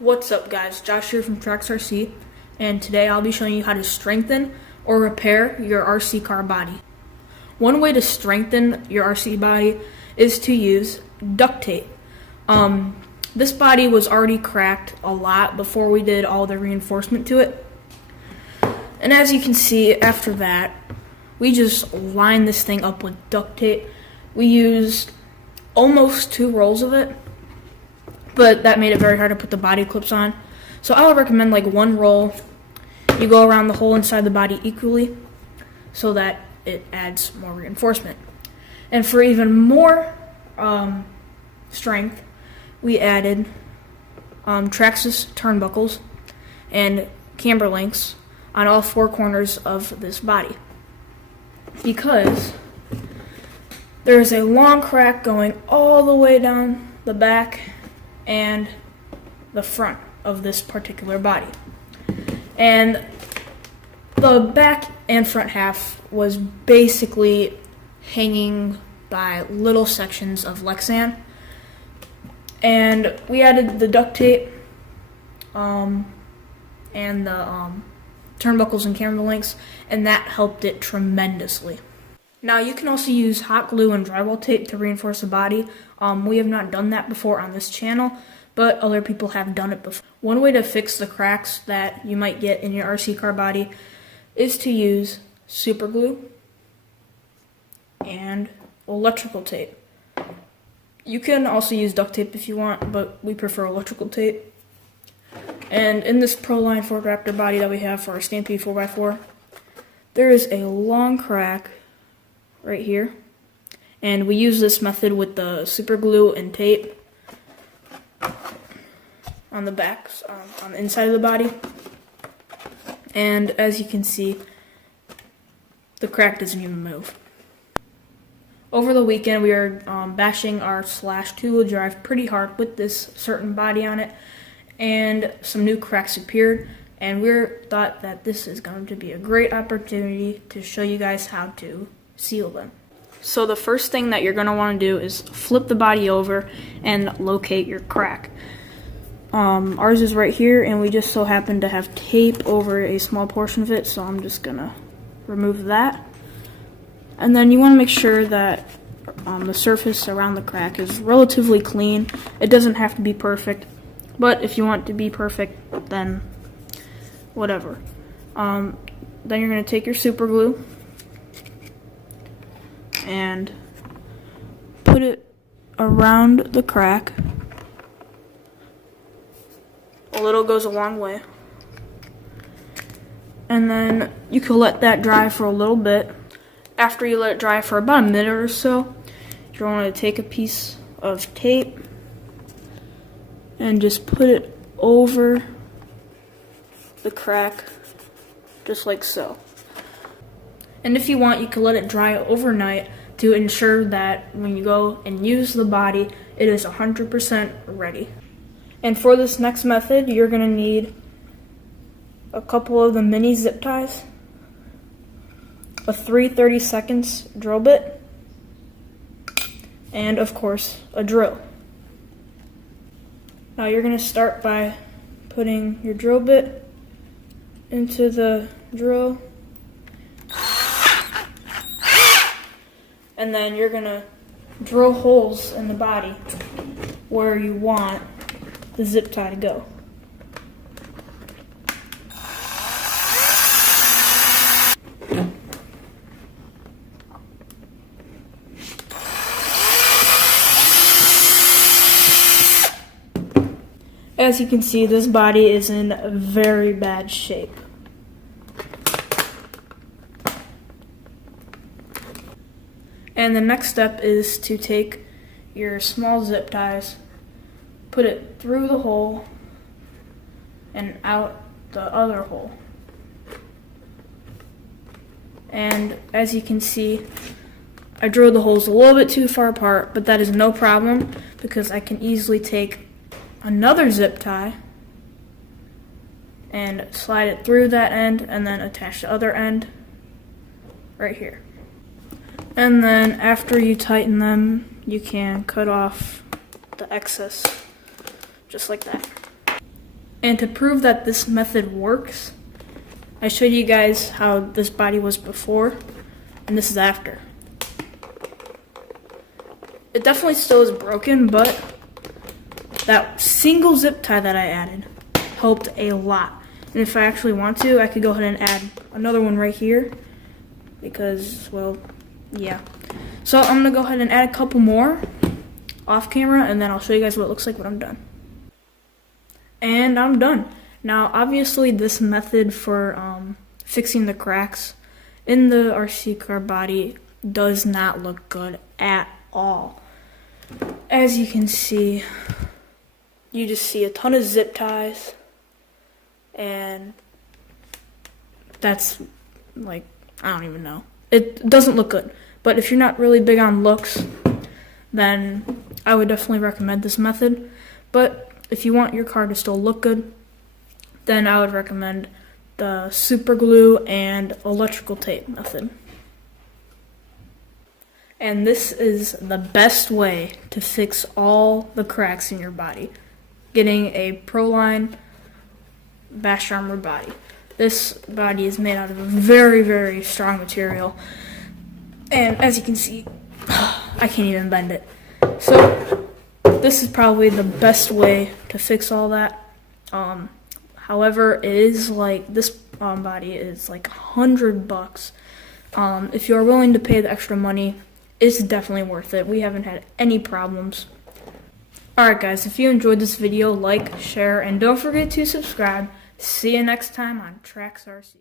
What's up guys, Josh here from Trax RC, and today I'll be showing you how to strengthen or repair your RC car body. One way to strengthen your RC body is to use duct tape. This body was already cracked a lot before we did all the reinforcement to it. And as you can see, after that, we just lined this thing up with duct tape. We used almost 2 rolls of it, but that made it very hard to put the body clips on. So I would recommend like 1 roll. You go around the whole inside the body equally so that it adds more reinforcement. And for even more strength, we added Trax's turnbuckles and camber links on all 4 corners of this body, because there is a long crack going all the way down the back and the front of this particular body. And the back and front half was basically hanging by little sections of Lexan. And we added the duct tape and the turnbuckles and camber links, and that helped it tremendously. Now you can also use hot glue and drywall tape to reinforce the body. We have not done that before on this channel, but other people have done it before. One way to fix the cracks that you might get in your RC car body is to use super glue and electrical tape. You can also use duct tape if you want, but we prefer electrical tape. And in this Proline Ford Raptor body that we have for our Stampede 4x4, there is a long crack right here, and we use this method with the super glue and tape on the backs, on the inside of the body. And as you can see, the crack doesn't even move. Over the weekend, we are bashing our Slash 2-wheel drive pretty hard with this certain body on it, and some new cracks appeared, and we thought that this is going to be a great opportunity to show you guys how to seal them. So the first thing that you're going to want to do is flip the body over and locate your crack. Ours is right here, and we just so happen to have tape over a small portion of it, so I'm just going to remove that. And then you want to make sure that the surface around the crack is relatively clean. It doesn't have to be perfect, but if you want it to be perfect, then whatever. Then you're going to take your super glue and put it around the crack. A little goes a long way. And then you can let that dry for a little bit. After you let it dry for about a minute or so, you're going to take a piece of tape and just put it over the crack, just like so. And if you want, you can let it dry overnight to ensure that when you go and use the body, it is 100% ready. And for this next method, you're going to need a couple of the mini zip ties, a 3/30 seconds drill bit, and of course, a drill. Now you're going to start by putting your drill bit into the drill, and then you're going to drill holes in the body where you want the zip tie to go. As you can see, this body is in very bad shape. And the next step is to take your small zip ties, put it through the hole and out the other hole. And as you can see, I drilled the holes a little bit too far apart, but that is no problem because I can easily take another zip tie and slide it through that end and then attach the other end right here. And then after you tighten them, you can cut off the excess just like that. And to prove that this method works, I showed you guys how this body was before, and this is after. It definitely still is broken, but that single zip tie that I added helped a lot. And if I actually want to, I could go ahead and add another one right here because, well, yeah. So I'm gonna go ahead and add a couple more off camera, and then I'll show you guys what it looks like when I'm done. And I'm done. Now, obviously, this method for fixing the cracks in the RC car body does not look good at all. As you can see, you just see a ton of zip ties, and that's like, I don't even know. It doesn't look good. But if you're not really big on looks, then I would definitely recommend this method. But if you want your car to still look good, then I would recommend the super glue and electrical tape method. And this is the best way to fix all the cracks in your body. Getting a Proline bash armor body. This body is made out of a very, very strong material. And as you can see, I can't even bend it. So this is probably the best way to fix all that. However, it is like, this body is like $100. If you are willing to pay the extra money, it's definitely worth it. We haven't had any problems. Alright guys, if you enjoyed this video, like, share, and don't forget to subscribe. See you next time on Trax RC.